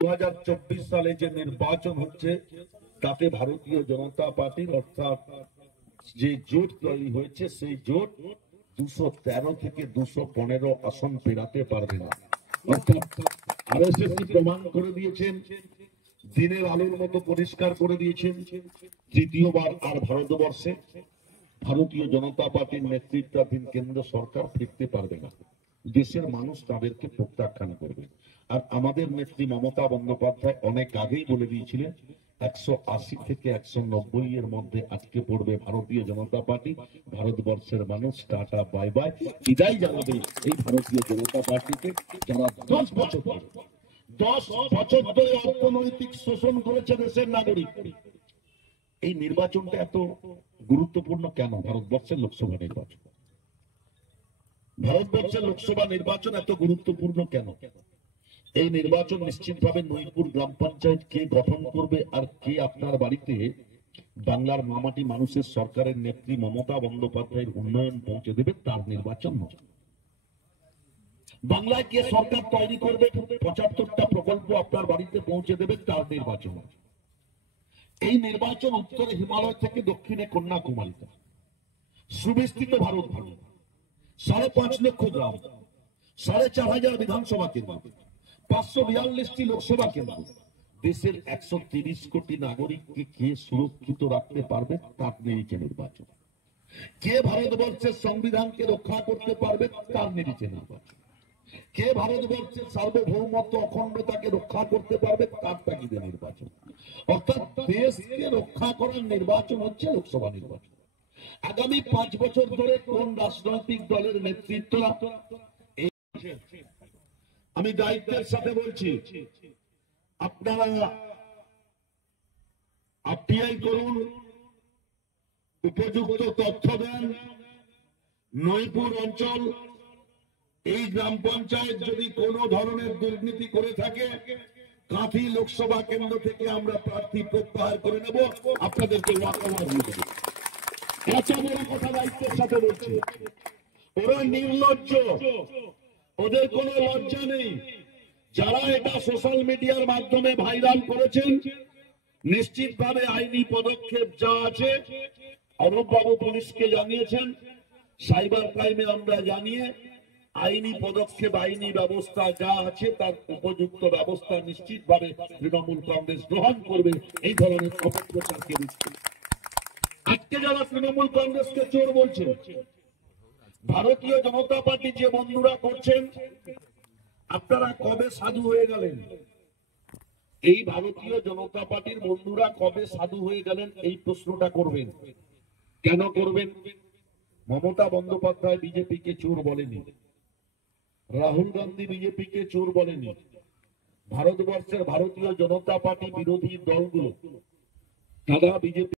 2024 সালে যে নির্বাচন হচ্ছে তাতে ভারতীয় জনতা পার্টির অর্থাৎ যে জোট তৈরি হয়েছে সেই জোট 213 থেকে 215 আসন পেরাতে পারবে না। অর্থাৎ আরএসএস প্রমাণ করে দিয়েছেন, দিনের আলোর মতো পরিষ্কার করে দিয়েছেন, তৃতীয়বার আর ভারতবর্ষে ভারতীয় জনতা পার্টির নেতৃত্বাধীন কেন্দ্র সরকার ফিরতে পারবে না। দেশের মানুষ তাদেরকে প্রত্যাখ্যান করবে। আর আমাদের নেত্রী মমতা বন্দ্যোপাধ্যায় অনেক আগেই বলে দিয়েছিলেন 180 থেকে 190 এর মধ্যে আজকে পড়বে ভারতীয় জনতা পার্টি। ভারতবর্ষের মানুষ টাটা বাই বাই বিদায় জানাবে এই ভারতীয় জনতা পার্টিকে, যারা 10 বছর ধরে অর্থনৈতিক শোষণ করেছে দেশের নাগরিক। এই নির্বাচনটা এত গুরুত্বপূর্ণ কেন? ভারতবর্ষের লোকসভা নির্বাচন, ভারতবর্ষের লোকসভা নির্বাচন এত গুরুত্বপূর্ণ কেন? এই নির্বাচন নিশ্চিতভাবে নইপুর গ্রাম পঞ্চায়েত কে গঠন করবে আর কে আপনার বাড়িতে বাংলার মামাটি মানুষের সরকারের নেত্রী মমতা বন্দ্যোপাধ্যায়ের উন্নয়ন পৌঁছে দেবে তার নির্বাচন নয়। বাংলায় কে সরকার তৈরি করবে, 75টা প্রকল্প আপনার বাড়িতে পৌঁছে দেবে তার নির্বাচন। এই নির্বাচন উত্তরে হিমালয় থেকে দক্ষিণে কন্যাকুমারীতে সুবিস্তৃত ভারত ভাবে 5.5 লক্ষ গ্রাম, 4,500 বিধানসভা কেন্দ্র, 542টি লোকসভা কেন্দ্র, দেশের 130 কোটি নাগরিককে কে সুরক্ষিত রাখতে পারবে তার নিরিখে নির্বাচন। কে ভারতবর্ষের সংবিধানকে রক্ষা করতে পারবে তার নিরিখে নির্বাচন। কে ভারতবর্ষের সার্বভৌমত্ব অখণ্ডতাকে রক্ষা করতে পারবে তার তাগিদে নির্বাচন। অর্থাৎ দেশকে রক্ষা করার নির্বাচন হচ্ছে লোকসভা নির্বাচন। আগামী 5 বছর ধরে কোন রাজনৈতিক দলের নেতৃত্বরা, আমি দায়িত্বের সাথে বলছি, আপনারা আরটিআই করুন, উপযুক্ত তথ্য দেন। নইপুর অঞ্চল, এই গ্রাম পঞ্চায়েত যদি কোনো ধরনের দুর্নীতি করে থাকে, কাঁথি লোকসভা কেন্দ্র থেকে আমরা প্রার্থী প্রত্যাহার করে নেব, আপনাদেরকে ওয়াকাওয়ার দিয়ে দেব। এত বড় কথা দায়িত্বের সাথে বলছি। ওরা নির্লজ্জ, ওদের কোনো লজ্জা নেই। যারা এটা সোশ্যাল মিডিয়ার মাধ্যমে ভাইরাল করেছেন, নিশ্চিতভাবে আইনি পদক্ষেপ যা আছে অরূপবাবু পুলিশকে জানিয়েছেন, সাইবার ক্রাইমে আমরা জানিয়ে আইনি পদক্ষেপ, আইনি ব্যবস্থা যা আছে তার উপযুক্ত ব্যবস্থা নিশ্চিতভাবে তৃণমূল কংগ্রেস গ্রহণ করবে। এই ধরনের অপপ্রচারকে আজকে যারা তৃণমূল কংগ্রেসকে চোর বলছে, ভারতীয় জনতা পার্টি যে বন্ধুরা করছেন, আপনারা কবে সাধু হয়ে গেলেন? এই ভারতীয় জনতা পার্টির বন্ধুরা কবে সাধু হয়ে গেলেন এই প্রশ্নটা করবেন। কেন করবেন? মমতা বন্দ্যোপাধ্যায় বিজেপিকে চোর বলেনি, রাহুল গান্ধী বিজেপিকে চোর বলেনি, ভারতবর্ষের ভারতীয় জনতা পার্টি বিরোধী দলগুলো তারা বিজেপি